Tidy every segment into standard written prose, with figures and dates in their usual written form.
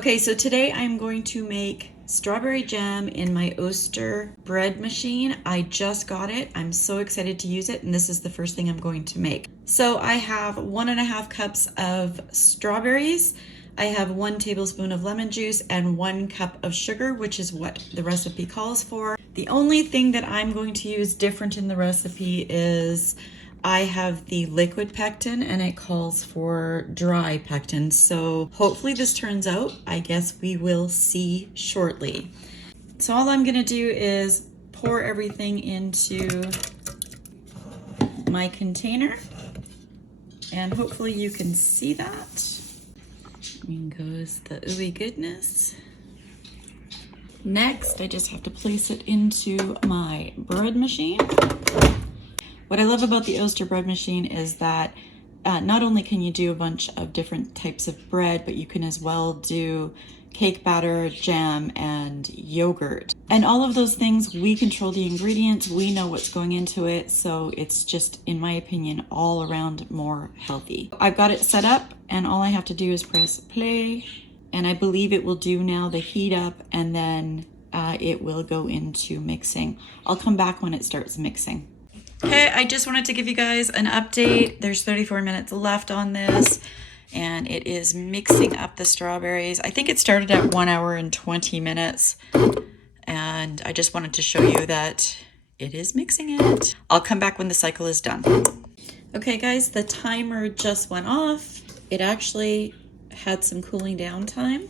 Okay, so today I'm going to make strawberry jam in my Oster bread machine. I just got it. I'm so excited to use it, and this is the first thing I'm going to make. So I have 1.5 cups of strawberries. I have 1 tablespoon of lemon juice and 1 cup of sugar, which is what the recipe calls for. The only thing that I'm going to use different in the recipe is I have the liquid pectin and it calls for dry pectin. So hopefully this turns out. I guess we will see shortly. So all I'm gonna do is pour everything into my container, and hopefully you can see that. In goes the ooey goodness. Next, I just have to place it into my bread machine. What I love about the Oster bread machine is that not only can you do a bunch of different types of bread, but you can as well do cake batter, jam, and yogurt. And all of those things, we control the ingredients, we know what's going into it, so it's just, in my opinion, all around more healthy. I've got it set up, and all I have to do is press play, and I believe it will do now the heat up, and then it will go into mixing. I'll come back when it starts mixing. Okay, I just wanted to give you guys an update. There's 34 minutes left on this, and it is mixing up the strawberries. I think it started at 1 hour and 20 minutes, and I just wanted to show you that it is mixing it. I'll come back when the cycle is done. Okay guys, the timer just went off. It actually had some cooling down time.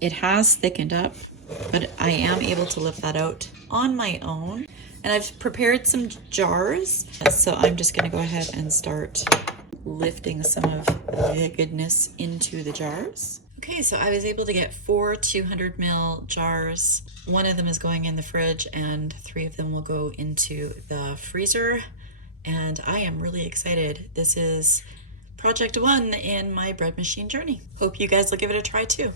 It has thickened up, but I am able to lift that out on my own. And I've prepared some jars, so I'm just gonna go ahead and start lifting some of the goodness into the jars. Okay, so I was able to get 4 200 ml jars. 1 of them is going in the fridge and 3 of them will go into the freezer. And I am really excited. This is project 1 in my bread machine journey. Hope you guys will give it a try too.